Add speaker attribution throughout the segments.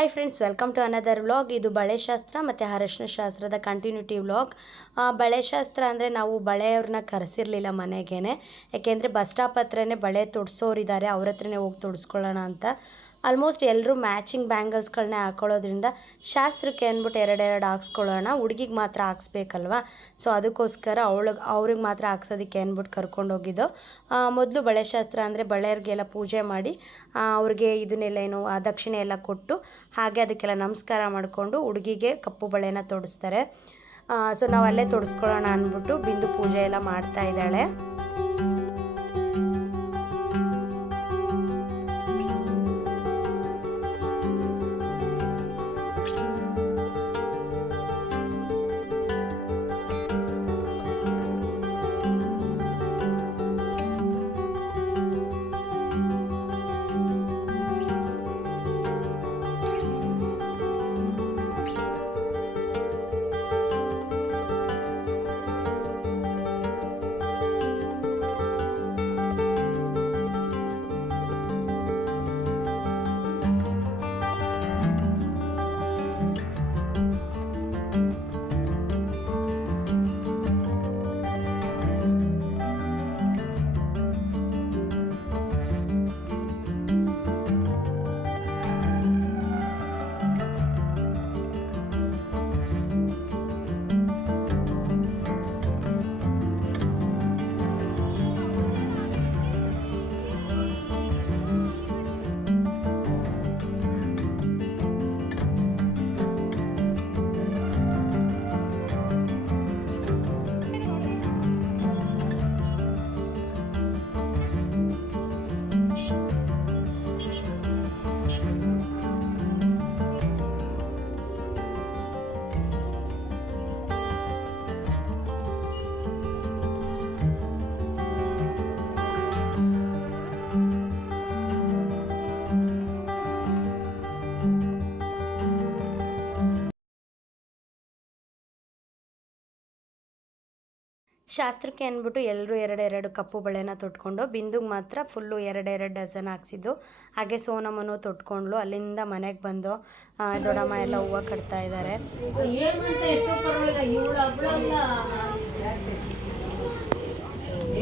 Speaker 1: Hi friends welcome to another vlog ಇದು ಬಳೆಶಾಸ್ತ್ರ ಮತ್ತು ಅರಶಿನ ಶಾಸ್ತ್ರದ ಕಂಟಿನ್ಯೂಟಿ ವ್ಲಾಗ್ ಬಳೆಶಾಸ್ತ್ರ ಅಂದರೆ ನಾವು ಬಳೆಯವ್ರನ್ನ ಕರೆಸಿರಲಿಲ್ಲ ಮನೆಗೇ ಯಾಕೆಂದರೆ ಬಸ್ ಸ್ಟಾಪ್ ಹತ್ರನೇ ಬಳೆ ತೊಡ್ಸೋರಿದ್ದಾರೆ ಅವ್ರ ಹತ್ರನೇ ಹೋಗಿ ತೊಡಿಸ್ಕೊಳ್ಳೋಣ ಅಂತ. ಆಲ್ಮೋಸ್ಟ್ ಎಲ್ಲರೂ ಮ್ಯಾಚಿಂಗ್ ಬ್ಯಾಂಗಲ್ಸ್ಗಳನ್ನೇ ಹಾಕೊಳ್ಳೋದ್ರಿಂದ ಶಾಸ್ತ್ರಕ್ಕೆ ಅಂದ್ಬಿಟ್ಟು ಎರಡೆರಡು ಹಾಕ್ಸ್ಕೊಳ್ಳೋಣ, ಹುಡುಗಿಗೆ ಮಾತ್ರ ಹಾಕ್ಸ್ಬೇಕಲ್ವ? ಸೊ ಅದಕ್ಕೋಸ್ಕರ ಅವಳಿಗೆ ಅವ್ರಿಗೆ ಮಾತ್ರ ಹಾಕ್ಸೋದಕ್ಕೆ ಅಂದ್ಬಿಟ್ಟು ಕರ್ಕೊಂಡೋಗಿದ್ದು ಮೊದಲು ಬಳೆ ಶಾಸ್ತ್ರ ಅಂದರೆ ಬಳೆಯರಿಗೆಲ್ಲ ಪೂಜೆ ಮಾಡಿ ಅವ್ರಿಗೆ ಇದನ್ನೆಲ್ಲ ಏನು, ಆ, ದಕ್ಷಿಣೆ ಎಲ್ಲ ಕೊಟ್ಟು ಹಾಗೆ ಅದಕ್ಕೆಲ್ಲ ನಮಸ್ಕಾರ ಮಾಡಿಕೊಂಡು ಹುಡುಗಿಗೆ ಕಪ್ಪು ಬಳೆನ ತೊಡಿಸ್ತಾರೆ. ಸೊ ನಾವು ಅಲ್ಲೇ ತೊಡಿಸ್ಕೊಳ್ಳೋಣ ಅಂದ್ಬಿಟ್ಟು ಬಿಂದು ಪೂಜೆ ಎಲ್ಲ ಮಾಡ್ತಾ ಇದ್ದಾಳೆ. ಶಾಸ್ತ್ರಕ್ಕೆ ಅಂದ್ಬಿಟ್ಟು ಎಲ್ಲರೂ ಎರಡೆರಡು ಕಪ್ಪು ಬಳೆನ ತೊಟ್ಕೊಂಡು ಬಿಂದುಗೆ ಮಾತ್ರ ಫುಲ್ಲು ಎರಡೆರಡು ಡಜನ್ ಹಾಕ್ಸಿದ್ದು. ಹಾಗೆ ಸೋನಮ್ಮನು ತೊಟ್ಕೊಂಡ್ಲು ಅಲ್ಲಿಂದ ಮನೆಗೆ ಬಂದು ದೊಡ್ಡಮ್ಮ ಎಲ್ಲ ಹೂವು ಕಟ್ತಾ ಇದ್ದಾರೆ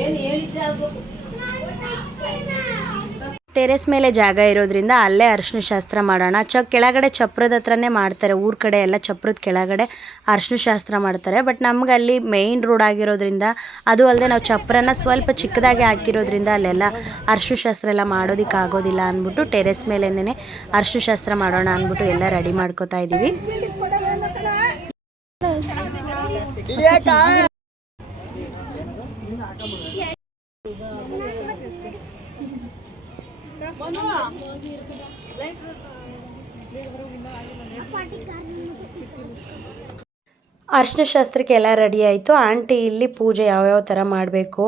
Speaker 2: ಏನು
Speaker 1: ಟೆರೆಸ್ ಮೇಲೆ ಜಾಗ ಇರೋದ್ರಿಂದ ಅಲ್ಲೇ ಅರ್ಶಿನ ಶಾಸ್ತ್ರ ಮಾಡೋಣ. ಚ ಕೆಳಗಡೆ ಚಪ್ರದ ಹತ್ರನೇ ಮಾಡ್ತಾರೆ. ಊರ ಕಡೆ ಎಲ್ಲ ಚಪ್ರದ ಕೆಳಗಡೆ ಅರ್ಶಿನ ಶಾಸ್ತ್ರ ಮಾಡ್ತಾರೆ. ಬಟ್ ನಮ್ಗೆ ಅಲ್ಲಿ ಮೇಯ್ನ್ ರೋಡ್ ಆಗಿರೋದ್ರಿಂದ ಅದು ಅಲ್ಲದೆ ನಾವು ಚಪ್ರನ ಸ್ವಲ್ಪ ಚಿಕ್ಕದಾಗಿ ಹಾಕಿರೋದ್ರಿಂದ ಅಲ್ಲೆಲ್ಲ ಅರ್ಶಿನ ಶಾಸ್ತ್ರ ಎಲ್ಲ ಮಾಡೋದಕ್ಕೆ ಆಗೋದಿಲ್ಲ ಅಂದ್ಬಿಟ್ಟು ಟೆರೆಸ್ ಮೇಲೆನೇ ಅರ್ಶಿನ ಶಾಸ್ತ್ರ ಮಾಡೋಣ ಅಂದ್ಬಿಟ್ಟು ಎಲ್ಲ ರೆಡಿ ಮಾಡ್ಕೋತಾ ಇದ್ದೀವಿ पार्टी कर ಅರ್ಶಿನ ಶಾಸ್ತ್ರಕ್ಕೆ ಎಲ್ಲ ರೆಡಿ ಆಯಿತು. ಆಂಟಿ ಇಲ್ಲಿ ಪೂಜೆ ಯಾವ್ಯಾವ ಥರ ಮಾಡಬೇಕು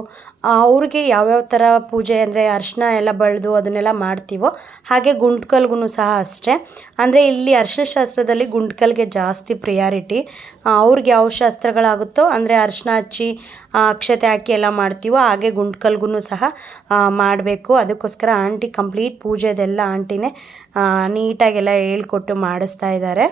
Speaker 1: ಅವ್ರಿಗೆ ಯಾವ್ಯಾವ ಥರ ಪೂಜೆ ಅಂದರೆ ಅರ್ಶಿನ ಎಲ್ಲ ಬಳಿದು ಅದನ್ನೆಲ್ಲ ಮಾಡ್ತೀವೋ ಹಾಗೆ ಗುಂಡ್ಕಲ್ಗೂ ಸಹ ಅಷ್ಟೇ. ಅಂದರೆ ಇಲ್ಲಿ ಅರ್ಶಿನ ಶಾಸ್ತ್ರದಲ್ಲಿ ಗುಂಡ್ಕಲ್ಗೆ ಜಾಸ್ತಿ ಪ್ರಿಯಾರಿಟಿ ಅವ್ರಿಗೆ ಯಾವ ಶಾಸ್ತ್ರಗಳಾಗುತ್ತೋ ಅಂದರೆ ಅರ್ಶಿನ ಹಚ್ಚಿ ಅಕ್ಷತೆ ಹಾಕಿ ಎಲ್ಲ ಮಾಡ್ತೀವೋ ಹಾಗೆ ಗುಂಡ್ಕಲ್ಗೂ ಸಹ ಮಾಡಬೇಕು. ಅದಕ್ಕೋಸ್ಕರ ಆಂಟಿ ಕಂಪ್ಲೀಟ್ ಪೂಜೆದೆಲ್ಲ ಆಂಟಿನೇ ನೀಟಾಗೆಲ್ಲ ಹೇಳ್ಕೊಟ್ಟು ಮಾಡಿಸ್ತಾ ಇದ್ದಾರೆ.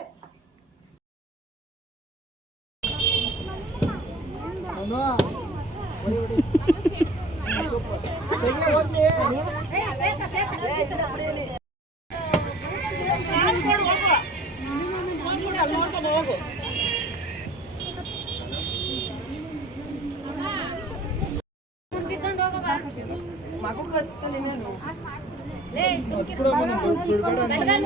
Speaker 3: ಇಲ್ಲ ಬಾಯಿ ನಾನು ಬೆಲೆ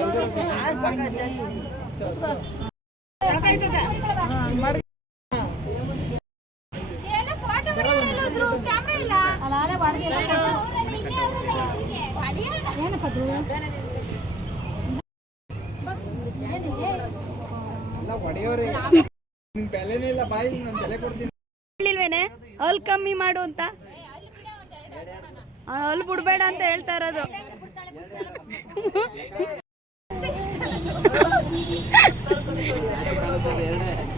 Speaker 1: ಹೇಳಿಲ್ವೇನೆ? ಅಲ್ಲಿ ಕಮ್ಮಿ ಮಾಡು ಅಂತ. ಅಲ್ಲಿ ಬಿಡ್ಬೇಡ ಅಂತ ಹೇಳ್ತಾ ಇರೋದು.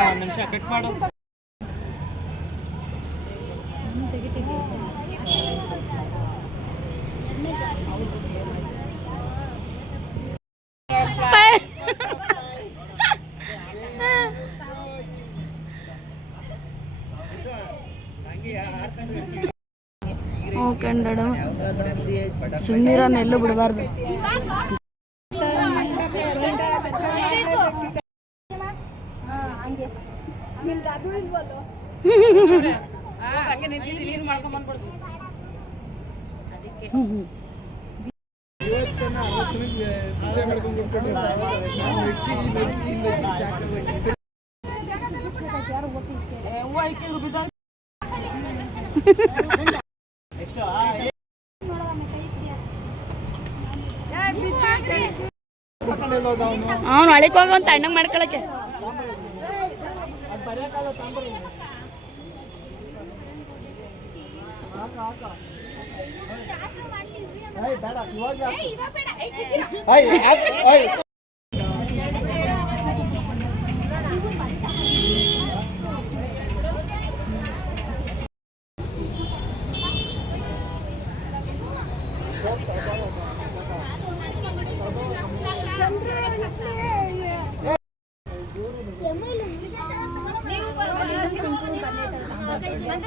Speaker 1: ಹ್ಮ್
Speaker 4: ನಿಮಿಷ ಕಟ್ ಮಾಡು
Speaker 2: ಕನ್ನಡ ನೆಲ್ಲು ಬಿಡಬಾರ್ದು
Speaker 4: ಇವತ್ತು ಜನ ಅವತ್ತು ಪೂಜೆ ಮಾಡ್ಕೊಂಡು ಕೂತ್ಕೊಂಡ್ರೆ ನಾನು ನೆಕ್ಕಿ ಈ ನೆಕ್ಕಿ ಈ ನೆಕ್ಕಿ ಸಾಕಾಗೋಯ್ತು. ಕರ್ಕೊಂಡ್ ಎಲ್ಲೋದ ಅವ್ನು?
Speaker 2: ಒಳಗೆ ಅಂತ ತಣ್ಣಗೆ ಮಾಡ್ಕೊಳಕ್ಕೆ
Speaker 4: ಅದ್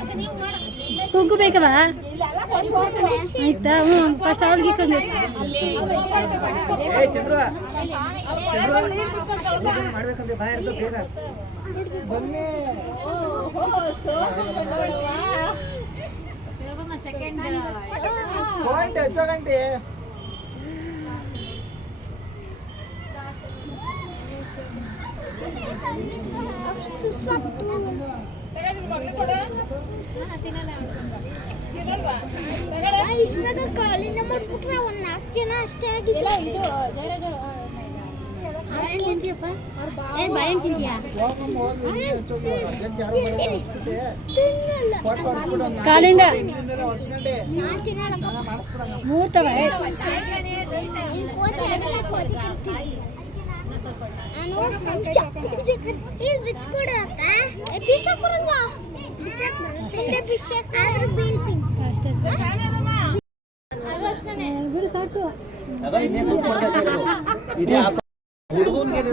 Speaker 4: ಬರೆಯಕ್ಕಾಗಲ್ಲ
Speaker 5: ಕುಂಕು ಬೇಕಲ್ಲ ಆಯ್ತಾ? ಹ್ಞೂ ಫಸ್ಟ್ ಅವಳಿಗೆ ಇಕ್ಕೊಂಡು
Speaker 4: ಹಚ್ಚೋಗಂಟೆ
Speaker 5: ಕಾಲಿನ ಮಾಡ್ಬಿಟ್ರೆ ಒಂದ್ ನಾಲ್ಕು ಜನ ಅಷ್ಟೇ ಆಗಿಲ್ಲ.
Speaker 4: ಫೋಟೋ ಹೊಡ್ಸ್ಬಿಡು ಅವ್ನ.
Speaker 5: ಕಾಲಿಂದ. ಮೂರ್ತವ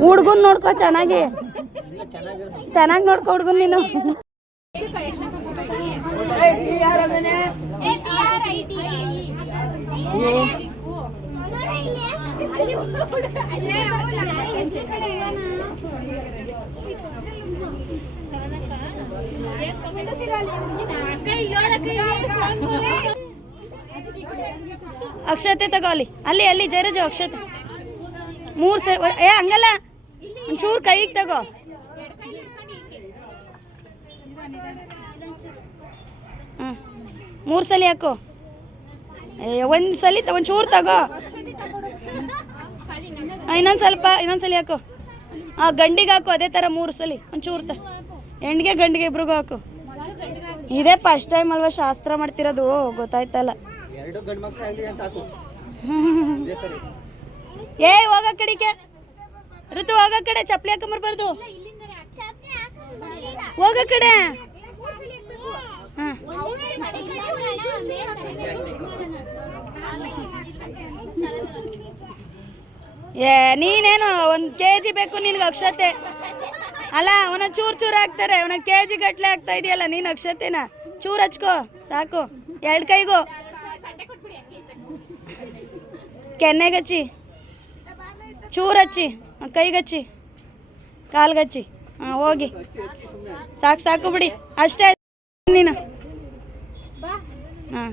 Speaker 2: ಹುಡ್ಗನ್ ನೋಡ್ಕೋ ಚೆನ್ನಾಗಿ. ಚೆನ್ನಾಗಿ ನೋಡ್ಕೋ ಹುಡ್ಗನ್ ನೀನು. ಅಕ್ಷತೆ ತಗೋ ಅಲ್ಲಿ. ಅಲ್ಲಿ ಅಲ್ಲಿ ಜಯರಾಜು ಅಕ್ಷತೆ. ಮೂರು ಸೆ ಏ, ಹಂಗಲ್ಲ. ಒಂಚೂರು ಕೈಗೆ ತಗೋ. ಹ್ಞೂ ಮೂರು ಸಲ ಹಾಕು. ಏ ಒಂದು ಸಲ ಒಂಚೂರು ತಗೋ. ಇನ್ನೊಂದು ಸ್ವಲ್ಪ ಇನ್ನೊಂದು ಸಲ ಹಾಕು. ಆ ಗಂಡಿಗೆ ಹಾಕು ಅದೇ ಥರ ಮೂರು ಸಲ ಒಂಚೂರು ತ ಹೆಣ್ಣಿಗೆ ಗಂಡಿಗೆ ಇಬ್ರಿಗೂ ಹಾಕು. ಇದೇ ಫಸ್ಟ್ ಟೈಮ್ ಅಲ್ವಾ ಶಾಸ್ತ್ರ ಮಾಡ್ತಿರೋದು? ಗೊತ್ತಾಯ್ತಲ್ಲ. ಏ ಹೋಗ ಕಡಿಕೆ ಋತು ಹೋಗ ಕಡೆ ಚಪ್ಪಲಿ ಹಾಕೊಂಬರ್ಬಾರ್ದು. ಹೋಗ ಕಡೆ. ಹಾಂ. ಏ ನೀನೇನು ಒಂದು ಕೆ ಜಿ ಬೇಕು ನಿನ್ಗೆ ಅಕ್ಷತೆ? ಅಲ್ಲ ಅವನ ಚೂರು ಚೂರು ಹಾಕ್ತಾರೆ. ಅವನ ಕೆ ಜಿ ಗಟ್ಲೆ ಆಗ್ತಾ ಇದೆಯಲ್ಲ ನೀನು ಅಕ್ಷತೆನ? ಚೂರು ಹಚ್ಕೋ ಸಾಕು. ಎರಡು ಕೈಗೂ. ಕೆನ್ನೆಗಚ್ಚಿ ಚೂರು ಹಚ್ಚಿ ಕೈಗಚ್ಚಿ ಕಾಲ್ಗಚ್ಚಿ ಹಾಂ ಹೋಗಿ. ಸಾಕು ಸಾಕು ಬಿಡಿ. ಅಷ್ಟೇ ನೀನು. ಹಾಂ.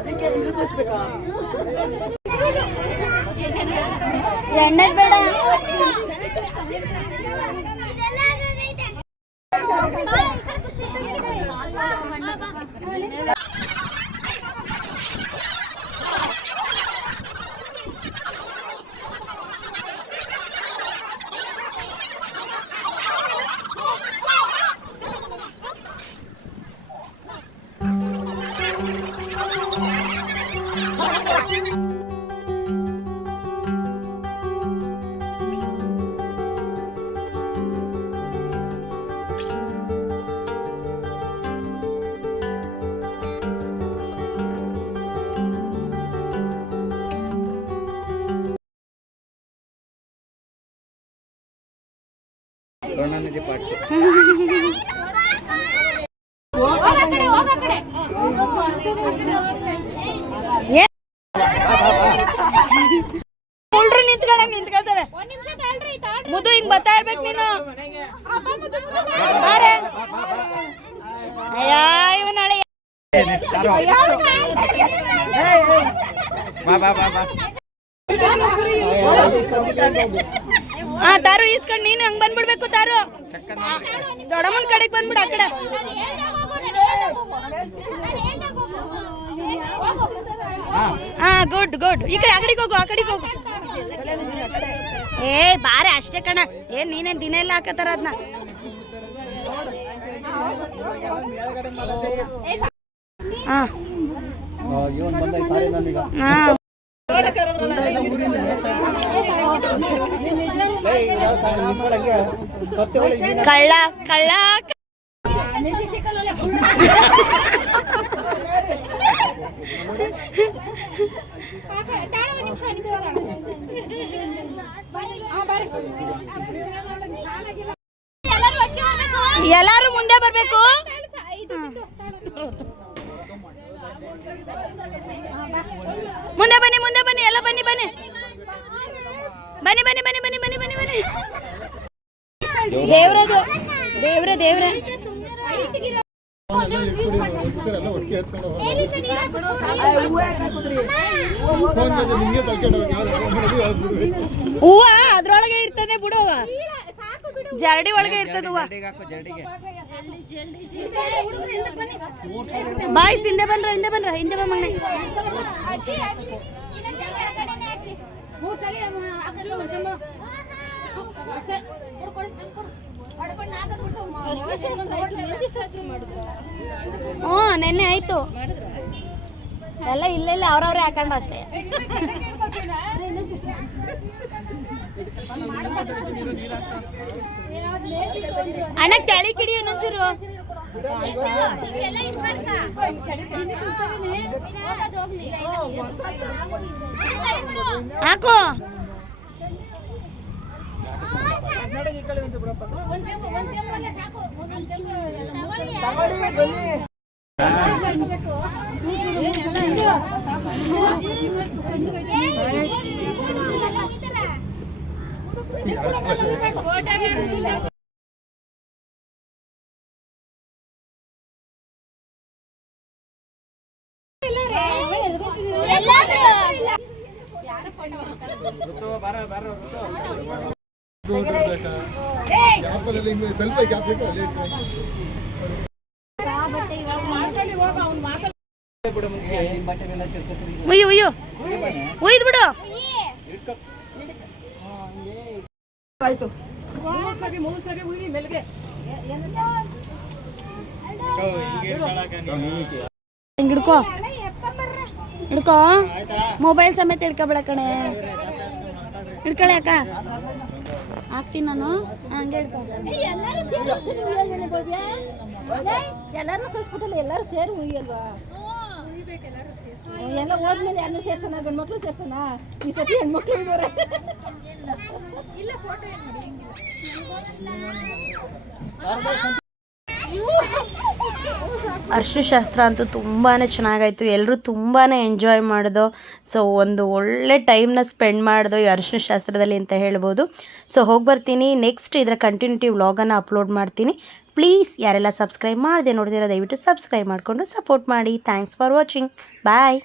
Speaker 3: ಅದಕ್ಕೆ ಇದು
Speaker 4: ಕೊಚ್ಬೇಕಾ ಎಣ್ಣೆ ಬೇಡ. ಇದೆ ಪಾಠ ಮುದು ಹಿಂಗ್ ಬರ್ತಾ ಇರ್ಬೇಕು ನೀನು. ಬಾ ಬಾ ಬಾ ಬಾ. ಹಾ ತಾರು ಈಸ್ಕೊಂಡು ನೀನು ಹಂಗ್ ಬಂದ್ಬಿಡ್ಬೇಕು ತಾರು ದೊಡ್ಡಮ್ಮನ ಕಡೆಗೆ ಬಂದ್ಬಿಡು ಆ ಕಡೆ. ಹಾ ಗುಡ್ ಗುಡ್ ಈ ಕಡೆ ಆ ಕಡೆಗೆ ಹೋಗು ಆ ಕಡೆಗೆ ಹೋಗು. ಏ ಬಾರೆ ಅಷ್ಟೇ ಕಣ. ಏನ್ ನೀನೇನ್ ದಿನ ಎಲ್ಲ ಹಾಕತಾರ ಅದನ್ನ ಹಾ ಹಾ ಕಳ್ಳ ಕಳ್ಳ. ಹೂವ, ಅದ್ರೊಳಗೆ ಇರ್ತದೆ ಬಿಡು ಜರಡಿ ಒಳಗೆ ಇರ್ತದ ಬಾಯ್, ಹಿಂದೆ ಬಂದ್ರ ಹಿಂದೆ ಬಂದ್ರ ಹಿಂದೆ ಬಂದ ಹ್ಞೂ, ನೆನ್ನೆ ಆಯ್ತು. ಎಲ್ಲ ಇಲ್ಲ ಇಲ್ಲ ಅವ್ರವ್ರೇ ಹಾಕೊಂಡು ಅಷ್ಟೇ. ಅಣ್ಣ ಚಳಿ ಕಿಡಿ ಇನ್ನೊಂಚೂರು ಹಾಕು.
Speaker 6: ಬರ ಬರ ಸ್ವಲ್ಪ
Speaker 7: ಗ್ಯಾಪ್ ಸಿಕ್ಕ ಲೇಟ್
Speaker 1: ಉಯ್ಯು ಉಯ್ಯು ಉಯ್ದು ಬಿಡು
Speaker 3: ಆಯ್ತು.
Speaker 1: ಹಿಂಗ್ ಹಿಡ್ಕೋ ಹಿಡ್ಕೋ. ಮೊಬೈಲ್ ಸಮೇತ ಹಿಡ್ಕೊಬೇಡ ಕಣೆ. ಹಿಡ್ಕೊಳ್ಳಿ ಅಕ್ಕ. ಹಾಕ್ತೀನಿ ನಾನು. ಹಂಗೆ ಹಿಡ್ಕೊ.
Speaker 4: ಎಲ್ಲಾರು ಕಳ್ಸ್ಬಿಟ್ಟಲ್ಲ ಎಲ್ಲಾರು ಸೇರಿ ಮುಗಿಯಲ್ವಾ ಎಲ್ಲ ಹೋದ್ಮೇಲೆ ಯಾರನ್ನೂ ಸೇರ್ಸೋಣ ಗಂಡ್ಮಕ್ಳು ಸೇರ್ಸೋಣ? ಈ ಸತಿ ಹೆಣ್ಮಕ್ಳು ಇದ್ದಾರೆ
Speaker 1: ಅರ್ಶಿನ ಶಾಸ್ತ್ರ ಅಂತೂ ತುಂಬಾ ಚೆನ್ನಾಗಾಯಿತು. ಎಲ್ಲರೂ ತುಂಬಾ ಎಂಜಾಯ್ ಮಾಡಿದೋ. ಸೊ ಒಂದು ಒಳ್ಳೆ ಟೈಮ್ನ ಸ್ಪೆಂಡ್ ಮಾಡಿದೋ ಈ ಅರ್ಶಿನ ಶಾಸ್ತ್ರದಲ್ಲಿ ಅಂತ ಹೇಳ್ಬೋದು. ಸೊ ಹೋಗಿ ಬರ್ತೀನಿ. ನೆಕ್ಸ್ಟ್ ಇದರ ಕಂಟಿನ್ಯೂಟಿ ವ್ಲಾಗನ್ನು ಅಪ್ಲೋಡ್ ಮಾಡ್ತೀನಿ. ಪ್ಲೀಸ್ ಯಾರೆಲ್ಲ ಸಬ್ಸ್ಕ್ರೈಬ್ ಮಾಡಿದೆ ನೋಡಿದಿರೋ ದಯವಿಟ್ಟು ಸಬ್ಸ್ಕ್ರೈಬ್ ಮಾಡಿಕೊಂಡು ಸಪೋರ್ಟ್ ಮಾಡಿ. Thanks for watching bye